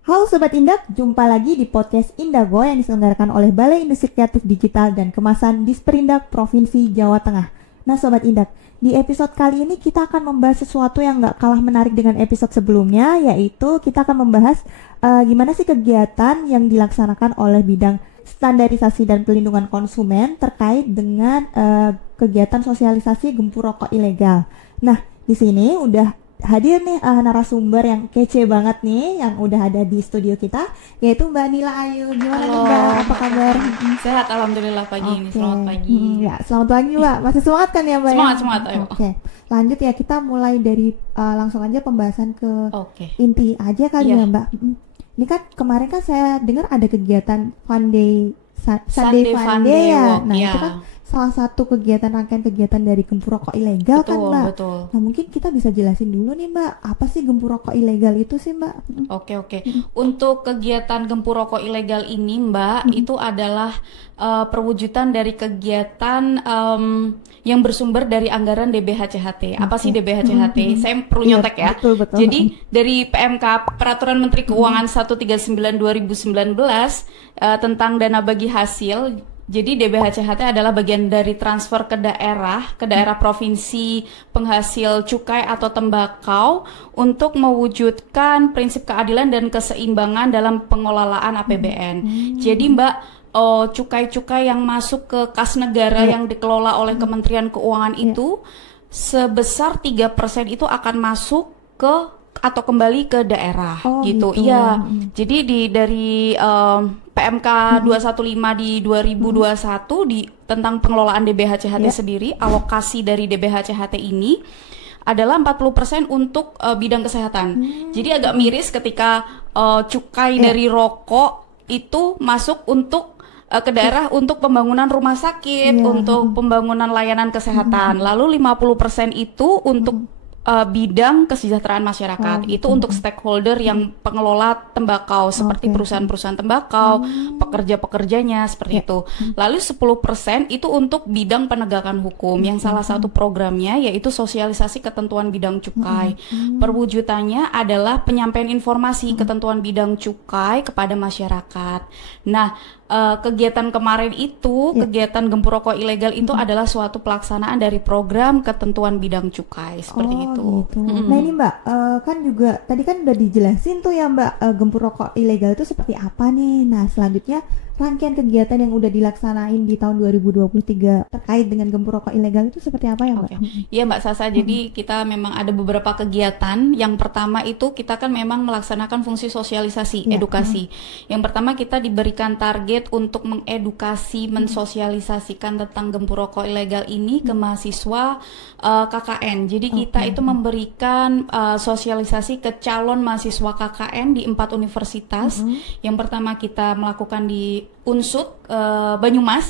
Halo Sobat Indak, jumpa lagi di podcast Indago yang diselenggarakan oleh Balai Industri Kreatif Digital dan Kemasan Disperindak Provinsi Jawa Tengah. Nah Sobat Indak, di episode kali ini kita akan membahas sesuatu yang gak kalah menarik dengan episode sebelumnya, yaitu kita akan membahas gimana sih kegiatan yang dilaksanakan oleh bidang standarisasi dan pelindungan konsumen terkait dengan kegiatan sosialisasi gempur rokok ilegal. Nah, di sini udah hadir nih narasumber yang kece banget nih yang udah ada di studio kita, yaitu Mbak Nila Ayu. Gimana nih Mbak? Apa kabar? Sehat alhamdulillah pagi ini. Selamat pagi. Ya, selamat pagi Mbak. Masih semangat kan ya Mbak? Semangat, ayo. Oke. Lanjut ya, kita mulai dari langsung aja pembahasan ke inti aja kali ya Mbak. Ini kan kemarin kan saya dengar ada kegiatan Fun Day Sunday Fun Day ya. Nah, itu kan salah satu rangkaian kegiatan dari gempur rokok ilegal. Betul, kan Mbak? Betul. Nah mungkin kita bisa jelasin dulu nih Mbak, apa sih gempur rokok ilegal itu sih Mbak? Oke. Untuk kegiatan gempur rokok ilegal ini Mbak, itu adalah perwujudan dari kegiatan yang bersumber dari anggaran DBHCHT. Apa sih DBHCHT? Saya perlu nyontek ya. Betul. Jadi dari PMK Peraturan Menteri Keuangan 139 2019 tentang dana bagi hasil. Jadi DBHCHT adalah bagian dari transfer ke daerah provinsi penghasil cukai atau tembakau untuk mewujudkan prinsip keadilan dan keseimbangan dalam pengelolaan APBN. Jadi Mbak, cukai-cukai yang masuk ke kas negara yang dikelola oleh Kementerian Keuangan itu sebesar 3% itu akan masuk ke atau kembali ke daerah gitu. Iya. Jadi dari PMK 215 di 2021 tentang pengelolaan DBHCHT sendiri, alokasi dari DBHCHT ini adalah 40% untuk bidang kesehatan. Jadi agak miris ketika cukai dari rokok itu masuk untuk ke daerah untuk pembangunan rumah sakit, untuk pembangunan layanan kesehatan. Lalu 50% itu untuk bidang kesejahteraan masyarakat. Itu untuk stakeholder yang pengelola tembakau seperti perusahaan-perusahaan tembakau, pekerja-pekerjanya seperti itu. Lalu 10% itu untuk bidang penegakan hukum yang salah satu programnya yaitu sosialisasi ketentuan bidang cukai. Perwujudannya adalah penyampaian informasi ketentuan bidang cukai kepada masyarakat. Nah, kegiatan kemarin itu, kegiatan gempur rokok ilegal itu adalah suatu pelaksanaan dari program ketentuan bidang cukai seperti itu. Gitu. Nah ini Mbak, kan juga tadi kan udah dijelasin tuh ya Mbak, gempur rokok ilegal itu seperti apa nih. Nah selanjutnya rangkaian kegiatan yang udah dilaksanain di tahun 2023 terkait dengan gempur rokok ilegal itu seperti apa ya Mbak? Iya Mbak Sasa, jadi kita memang ada beberapa kegiatan. Yang pertama itu kita kan memang melaksanakan fungsi sosialisasi, edukasi. Yang pertama kita diberikan target untuk mengedukasi, mensosialisasikan tentang gempur rokok ilegal ini ke mahasiswa KKN. Jadi kita itu memberikan sosialisasi ke calon mahasiswa KKN di 4 universitas. Yang pertama kita melakukan di Unsut Banyumas.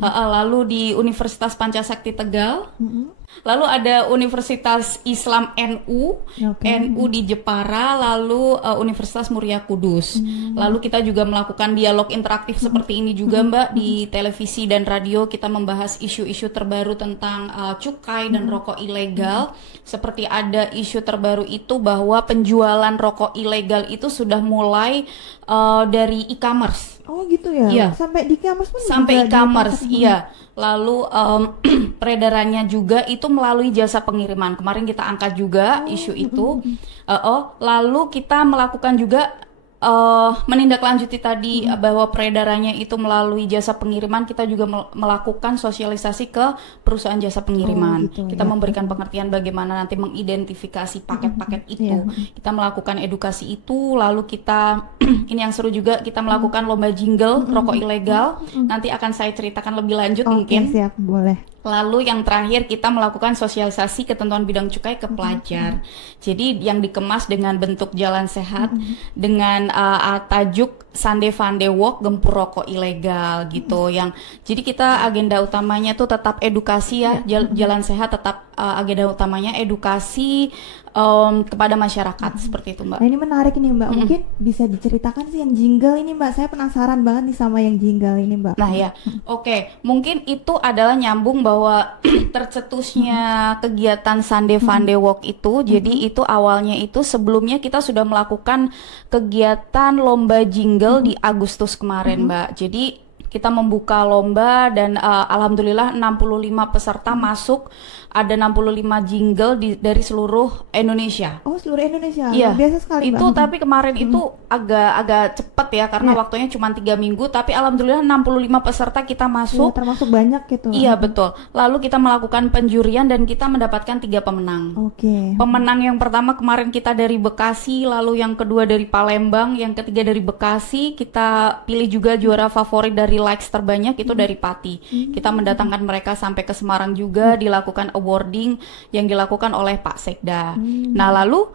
Lalu di Universitas Pancasakti Tegal. Lalu ada Universitas Islam NU di Jepara, lalu Universitas Muria Kudus. Lalu kita juga melakukan dialog interaktif seperti ini juga Mbak, di televisi dan radio kita membahas isu-isu terbaru tentang cukai dan rokok ilegal. Seperti ada isu terbaru itu bahwa penjualan rokok ilegal itu sudah mulai dari e-commerce. Oh gitu ya? Iya. Sampai di e-commerce pun? Sampai e-commerce, iya. Lalu peredarannya juga itu melalui jasa pengiriman. Kemarin kita angkat juga isu itu. Lalu kita melakukan juga menindaklanjuti tadi bahwa peredarannya itu melalui jasa pengiriman. Kita juga melakukan sosialisasi ke perusahaan jasa pengiriman. Kita memberikan pengertian bagaimana nanti mengidentifikasi paket-paket itu. Kita melakukan edukasi itu. Lalu kita ini yang seru juga, kita melakukan lomba jingle rokok ilegal. Nanti akan saya ceritakan lebih lanjut mungkin. Siap, boleh. Lalu yang terakhir kita melakukan sosialisasi ketentuan bidang cukai ke pelajar. Jadi yang dikemas dengan bentuk jalan sehat dengan tajuk Sunday Fun Day Walk gempur rokok ilegal gitu. Jadi kita agenda utamanya tuh tetap edukasi ya, jalan sehat, tetap agenda utamanya edukasi kepada masyarakat seperti itu, Mbak. Nah, ini menarik nih, Mbak. Mungkin bisa diceritakan sih yang jingle ini, Mbak. Saya penasaran banget nih sama yang jingle ini, Mbak. Nah ya, oke. Mungkin itu adalah nyambung bahwa tercetusnya kegiatan Sunday Funday Walk itu, jadi itu awalnya itu sebelumnya kita sudah melakukan kegiatan lomba jingle di Agustus kemarin, Mbak. Jadi kita membuka lomba dan alhamdulillah 65 peserta masuk, ada 65 jingle dari seluruh Indonesia. Oh, seluruh Indonesia. Iya. Biasa sekali, Itu Mbak. tapi kemarin itu agak cepet ya karena waktunya cuma 3 minggu, tapi alhamdulillah 65 peserta kita masuk. Termasuk banyak gitu. Iya, betul. Lalu kita melakukan penjurian dan kita mendapatkan 3 pemenang. Oke. Pemenang yang pertama kemarin kita dari Bekasi, lalu yang kedua dari Palembang, yang ketiga dari Bekasi. Kita pilih juga juara favorit dari likes terbanyak itu dari Pati. Kita mendatangkan mereka sampai ke Semarang juga, dilakukan awarding yang dilakukan oleh Pak Sekda. Nah, lalu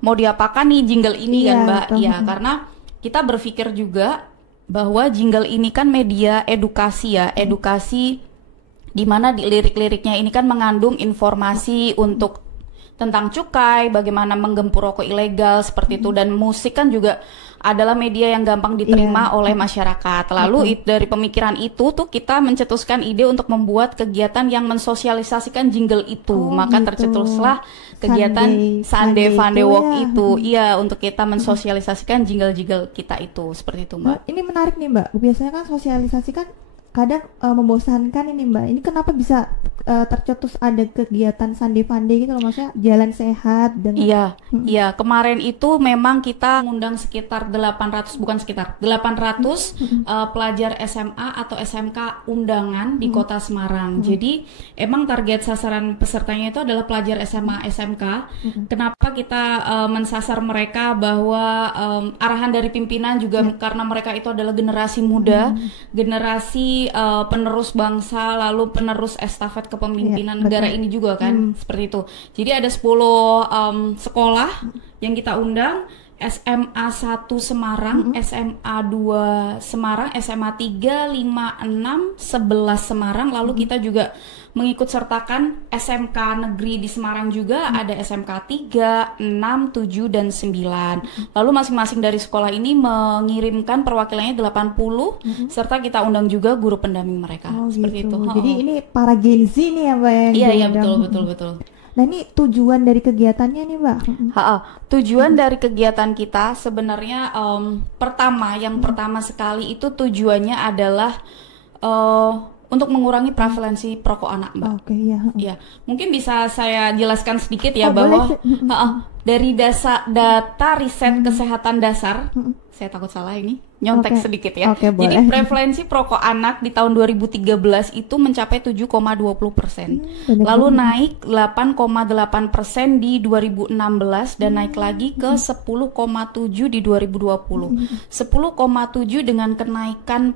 mau diapakan nih jingle ini kan, Mbak? Ya, karena kita berpikir juga bahwa jingle ini kan media edukasi ya, edukasi di mana di lirik-liriknya ini kan mengandung informasi untuk tentang cukai, bagaimana menggempur rokok ilegal seperti itu, dan musik kan juga adalah media yang gampang diterima oleh masyarakat. Lalu dari pemikiran itu tuh kita mencetuskan ide untuk membuat kegiatan yang mensosialisasikan jingle itu. Maka tercetuslah kegiatan Sunday Funday Walk itu. Iya, untuk kita mensosialisasikan jingle-jingle kita itu. Seperti itu, Mbak. Ini menarik nih, Mbak. Biasanya kan sosialisasi kan kadang membosankan ini, Mbak. Ini kenapa bisa tercetus ada kegiatan Sunday Funday gitu loh, maksudnya jalan sehat dan Iya, kemarin itu memang kita ngundang sekitar 800 pelajar SMA atau SMK undangan di Kota Semarang. Jadi emang target sasaran pesertanya itu adalah pelajar SMA SMK. Kenapa kita mensasar mereka bahwa arahan dari pimpinan juga karena mereka itu adalah generasi muda, generasi penerus bangsa, lalu penerus estafet kepemimpinan negara ini juga kan, seperti itu. Jadi ada 10 sekolah yang kita undang, SMA 1 Semarang, SMA 2 Semarang, SMA 3, 5, 6, 11 Semarang, lalu kita juga mengikut sertakan SMK negeri di Semarang juga, ada SMK 3, 6, 7, dan 9. Lalu masing-masing dari sekolah ini mengirimkan perwakilannya 80, serta kita undang juga guru pendamping mereka. Seperti itu. Jadi ini para Gen Z nih ya, Mbak? Iya, betul. Nah, ini tujuan dari kegiatannya nih, Mbak? Tujuan dari kegiatan kita sebenarnya pertama sekali itu tujuannya adalah untuk mengurangi prevalensi perokok anak, Mbak. Oke, ya. Mungkin bisa saya jelaskan sedikit ya bahwa dari data riset kesehatan dasar, saya takut salah ini, nyontek sedikit ya. Jadi prevalensi perokok anak di tahun 2013 itu mencapai 7,20%. Lalu naik 8,8% di 2016 dan naik lagi ke 10,7 di 2020. 10,7 dengan kenaikan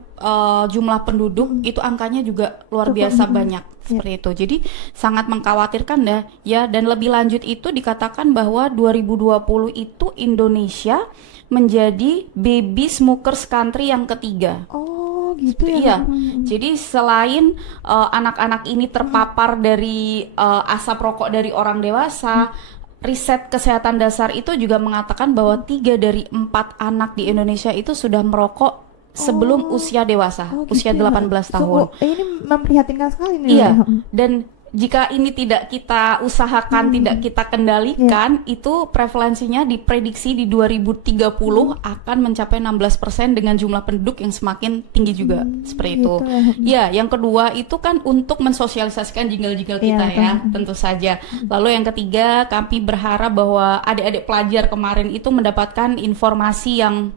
jumlah penduduk itu angkanya juga luar biasa banyak. Seperti itu. Jadi sangat mengkhawatirkan ya, dan lebih lanjut itu dikatakan bahwa 2020 itu Indonesia menjadi baby smokers country yang ketiga. Oh, gitu ya. Iya. Jadi selain anak-anak ini terpapar dari asap rokok dari orang dewasa, riset kesehatan dasar itu juga mengatakan bahwa 3 dari 4 anak di Indonesia itu sudah merokok sebelum usia dewasa, usia 18 tahun. Ini memprihatinkan sekali nih. Iya, dan jika ini tidak kita usahakan, tidak kita kendalikan, itu prevalensinya diprediksi di 2030 akan mencapai 16% dengan jumlah penduduk yang semakin tinggi juga, seperti itu. Ya, yang kedua itu kan untuk mensosialisasikan jingle-jingle kita ya, tentu saja. Lalu yang ketiga, kami berharap bahwa adik-adik pelajar kemarin itu mendapatkan informasi yang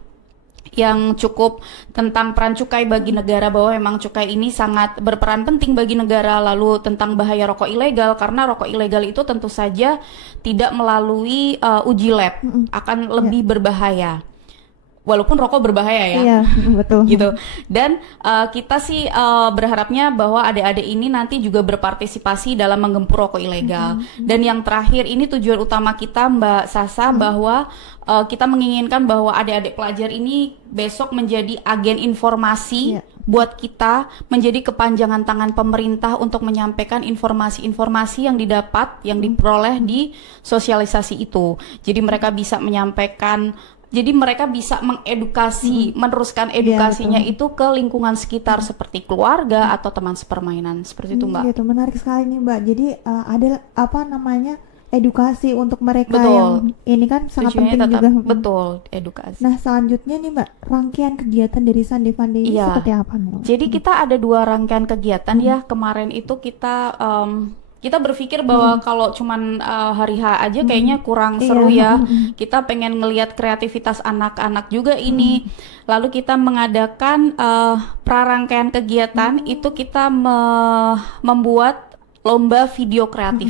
cukup tentang peran cukai bagi negara, bahwa memang cukai ini sangat berperan penting bagi negara, lalu tentang bahaya rokok ilegal, karena rokok ilegal itu tentu saja tidak melalui uji lab, akan lebih berbahaya. walaupun rokok berbahaya ya. Iya, betul. Gitu. Dan kita sih berharapnya bahwa adik-adik ini nanti juga berpartisipasi dalam menggempur rokok ilegal. Dan yang terakhir ini tujuan utama kita Mbak Sasa bahwa kita menginginkan bahwa adik-adik pelajar ini besok menjadi agen informasi buat kita, menjadi kepanjangan tangan pemerintah untuk menyampaikan informasi-informasi yang didapat, yang diperoleh di sosialisasi itu. Jadi mereka bisa menyampaikan, jadi mereka bisa mengedukasi, meneruskan edukasinya itu ke lingkungan sekitar seperti keluarga atau teman sepermainan, seperti itu Mbak. Gitu, menarik sekali nih Mbak. Jadi ada apa namanya edukasi untuk mereka Betul. yang ini kan sangat Tujuannya penting tetap, juga. betul, edukasi. Nah selanjutnya nih Mbak, rangkaian kegiatan dari Sunday Funday ini Iya. seperti apa nih? Jadi kita ada 2 rangkaian kegiatan ya. Kemarin itu kita berpikir bahwa kalau cuman hari H aja kayaknya kurang seru ya. Kita pengen ngelihat kreativitas anak-anak juga ini. Lalu kita mengadakan prarangkaian kegiatan itu kita membuat lomba video kreatif.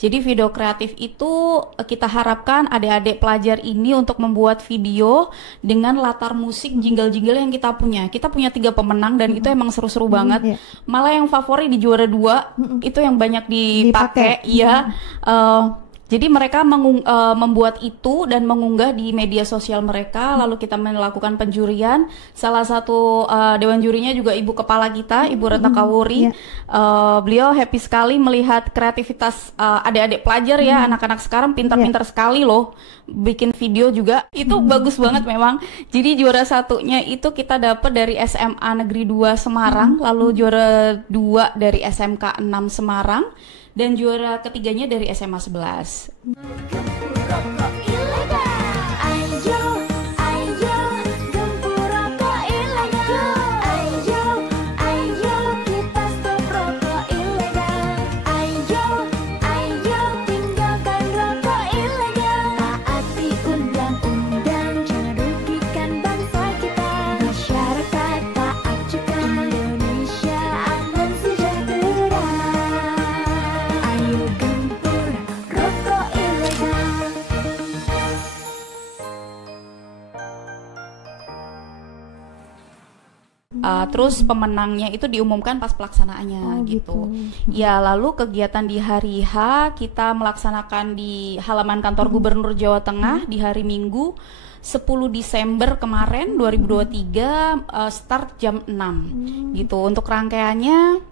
Jadi video kreatif itu kita harapkan adik-adik pelajar ini untuk membuat video dengan latar musik jingle-jingle yang kita punya. Kita punya 3 pemenang dan itu emang seru-seru banget. Malah yang favorit di juara 2 itu yang banyak dipakai. Iya. Jadi mereka membuat itu dan mengunggah di media sosial mereka, lalu kita melakukan penjurian. Salah satu dewan jurinya juga ibu kepala kita, Ibu Retno Kawuri. Beliau happy sekali melihat kreativitas adik-adik pelajar ya, anak-anak sekarang pintar-pintar sekali loh, bikin video juga. Itu bagus banget memang. Jadi juara satunya itu kita dapat dari SMA Negeri 2 Semarang, lalu juara 2 dari SMK 6 Semarang. Dan juara ketiganya dari SMA 11. Rokok ilegal. Ayo, ayo, gempur rokok ilegal. Ayo, ayo, kita stop rokok ilegal. Ayo, ayo, tinggalkan rokok ilegal. Taati undang-undang, jangan rugikan bangsa kita. Masyarakat taat juga, Indonesia aman sejahtera. Ayo gempur rokok ilegal. Terus pemenangnya itu diumumkan pas pelaksanaannya gitu. Ya, lalu kegiatan di hari H kita melaksanakan di halaman kantor Gubernur Jawa Tengah di hari Minggu 10 Desember kemarin 2023, start jam 6 gitu. Untuk rangkaiannya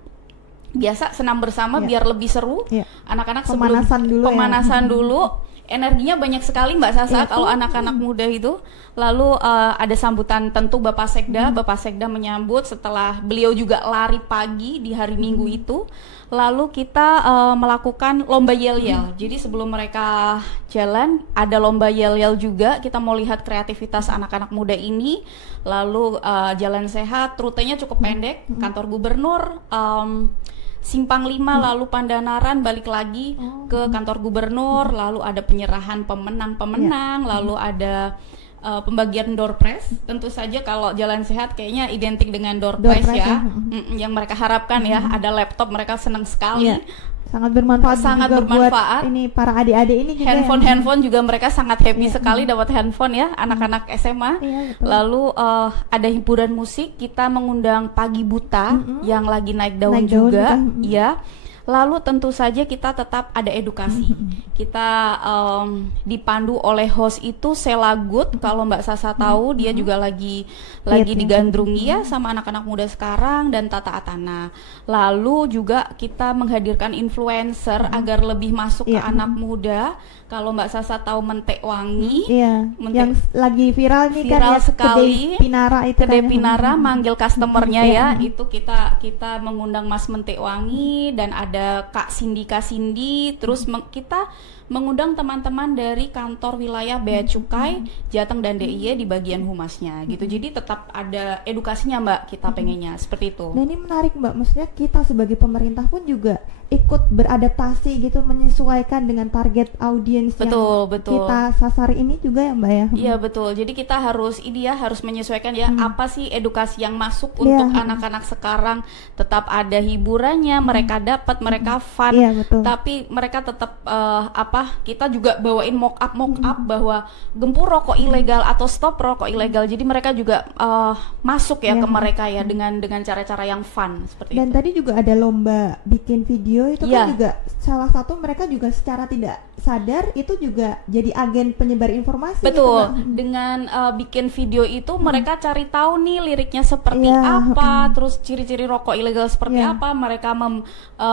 biasa senam bersama biar lebih seru. Anak-anak sebelum pemanasan dulu. Energinya banyak sekali Mbak Sasa kalau anak-anak muda itu. Lalu ada sambutan tentu Bapak Sekda. Bapak Sekda menyambut setelah beliau juga lari pagi di hari Minggu itu. Lalu kita melakukan lomba yel-yel. Jadi sebelum mereka jalan ada lomba yel-yel juga. Kita mau lihat kreativitas anak-anak muda ini. Lalu jalan sehat, rutenya cukup pendek. Kantor Gubernur, Simpang 5, lalu Pandanaran, balik lagi ke kantor gubernur, lalu ada penyerahan pemenang-pemenang, lalu ada pembagian door prize. Tentu saja kalau jalan sehat kayaknya identik dengan door prize ya. Yang mereka harapkan ya, ada laptop, mereka senang sekali. Sangat bermanfaat juga buat ini para adik-adik ini juga. Handphone juga mereka sangat happy sekali dapat handphone ya, anak-anak SMA. Lalu ada hiburan musik, kita mengundang Pagi Buta yang lagi naik daun juga. Ya. Lalu tentu saja kita tetap ada edukasi. Kita dipandu oleh host itu Selagut, kalau Mbak Sasa tahu dia juga lagi digandrungi ya sama anak-anak muda sekarang, dan Tata Atana. Lalu juga kita menghadirkan influencer agar lebih masuk ke anak muda. Kalau Mbak Sasa tahu Mentek Wangi, yang lagi viral nih viral kan ya, sekali. Kedai Pinara manggil customernya ya, itu kita mengundang Mas Mentek Wangi dan ada Kak Cindy, terus kita mengundang teman-teman dari kantor wilayah Bea Cukai, Jateng dan DIY di bagian humasnya gitu. Jadi tetap ada edukasinya Mbak, kita pengennya seperti itu. Nah ini menarik Mbak, maksudnya kita sebagai pemerintah pun juga ikut beradaptasi gitu, menyesuaikan dengan target audiens yang kita sasar ini juga ya Mbak ya. Iya betul. Jadi kita harus menyesuaikan ya, apa sih edukasi yang masuk untuk anak-anak sekarang, tetap ada hiburannya, mereka dapat mereka fun, Iya, betul. tapi mereka tetap kita juga bawain mock up bahwa gempur rokok ilegal atau stop rokok ilegal. Jadi mereka juga masuk ya ke mereka ya dengan cara-cara yang fun seperti Dan itu. tadi juga ada lomba bikin video itu Iya. kan juga salah satu mereka juga secara tidak sadar itu juga jadi agen penyebar informasi. Betul, gitu, Mbak. dengan bikin video itu mereka cari tahu nih liriknya seperti Iya, apa, terus ciri-ciri rokok ilegal seperti Iya. apa, mereka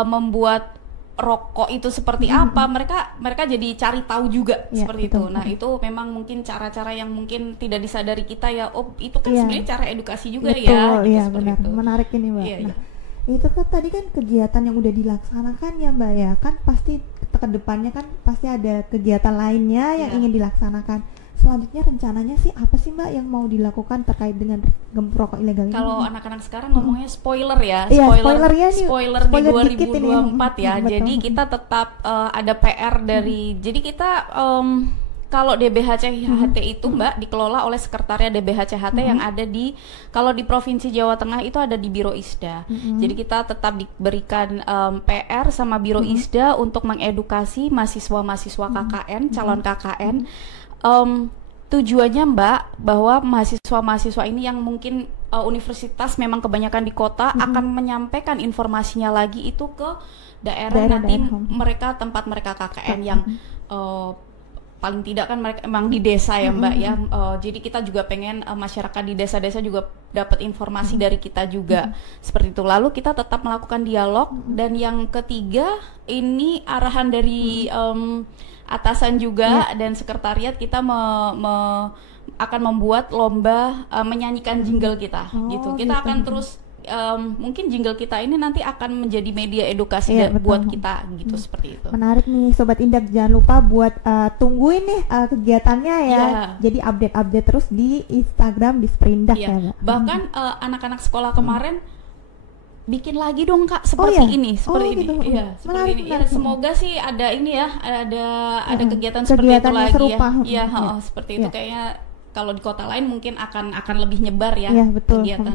membuat rokok itu seperti apa, mereka jadi cari tahu juga Iya, seperti betul. itu. Nah, itu memang mungkin cara-cara yang mungkin tidak disadari kita ya. Oh, itu kan Iya. sebenarnya cara edukasi juga Betul, ya, gitu, iya seperti benar. itu. Menarik ini, Mbak. Iya, Nah, itu kan tadi kan kegiatan yang udah dilaksanakan ya, Mbak ya. Kan pasti ke depannya kan pasti ada kegiatan lainnya yang Iya. ingin dilaksanakan. Selanjutnya rencananya sih apa sih, Mbak, yang mau dilakukan terkait dengan gempur rokok ilegal ini? Kalau anak-anak sekarang ngomongnya spoiler ya, Iya, spoiler spoilernya nih, spoiler di spoiler dikit ini. 2024 ya. Betul. Jadi kita tetap ada PR dari, jadi kita kalau DBHCHT itu Mbak dikelola oleh Sekretariat DBHCHT yang ada kalau di Provinsi Jawa Tengah itu ada di Biro Isda. Jadi kita tetap diberikan PR sama Biro Isda untuk mengedukasi mahasiswa-mahasiswa KKN, calon KKN. Tujuannya Mbak bahwa mahasiswa-mahasiswa ini yang mungkin universitas memang kebanyakan di kota akan menyampaikan informasinya lagi itu ke daerah nanti mereka tempat mereka KKN yang paling tidak kan mereka emang di desa ya Mbak ya. Jadi kita juga pengen masyarakat di desa-desa juga dapat informasi dari kita juga seperti itu. Lalu kita tetap melakukan dialog dan yang ketiga ini arahan dari atasan juga dan sekretariat kita akan membuat lomba menyanyikan jingle kita gitu. Kita akan terus mungkin jingle kita ini nanti akan menjadi media edukasi buat kita gitu seperti itu. Menarik nih Sobat Indak, jangan lupa buat tungguin nih kegiatannya ya. Jadi update-update terus di Instagram di Sprindak ya, Mbak. Bahkan anak-anak sekolah kemarin bikin lagi dong Kak seperti ini, seperti ini. Gitu. Iya, seperti Menarik, ini. Ya, semoga sih ada ini ya, ada kegiatan seperti kegiatan itu yang lagi serupa. ya. Iya, seperti itu kayaknya kalau di kota lain mungkin akan lebih nyebar ya, betul. kegiatan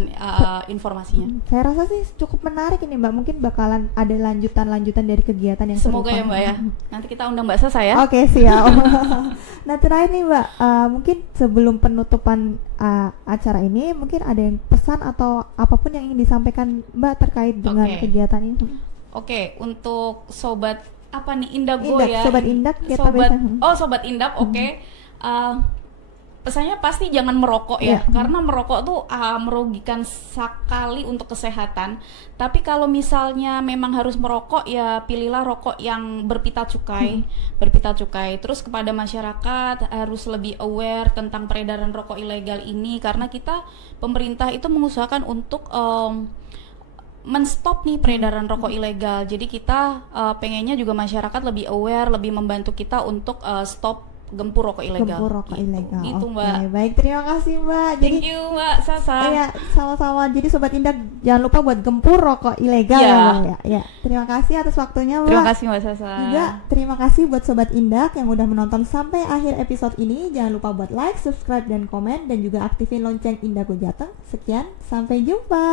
informasinya. Saya rasa sih cukup menarik ini Mbak. Mungkin bakalan ada lanjutan dari kegiatan yang Semoga serupa. ya Mbak ya. Nanti kita undang Mbak Sasa ya. Oke, siap. Nah terakhir nih Mbak, mungkin sebelum penutupan acara ini, mungkin ada yang pesan atau apapun yang ingin disampaikan Mbak terkait dengan kegiatan ini. Oke, untuk sobat apa nih Indago Indak, ya. Sobat Indak kita biasa. Sobat Indak, oke. Pesannya pasti jangan merokok ya, karena merokok tuh merugikan sekali untuk kesehatan. Tapi kalau misalnya memang harus merokok ya pilihlah rokok yang berpita cukai, Terus kepada masyarakat harus lebih aware tentang peredaran rokok ilegal ini, karena pemerintah itu mengusahakan untuk menstop nih peredaran rokok ilegal. Jadi kita pengennya juga masyarakat lebih aware, lebih membantu kita untuk stop gempur rokok ilegal. Gitu Mbak. Baik, terima kasih Mbak. Thank you Mbak Sasa. Iya, sama-sama. Jadi Sobat Indak jangan lupa buat gempur rokok ilegal ya Mbak ya. Ya, terima kasih atas waktunya Mbak. Terima kasih Mbak Sasa. Juga terima kasih buat Sobat Indak yang udah menonton sampai akhir episode ini. Jangan lupa buat like, subscribe dan komen, dan juga aktifin lonceng Indago Jateng. Sekian, sampai jumpa.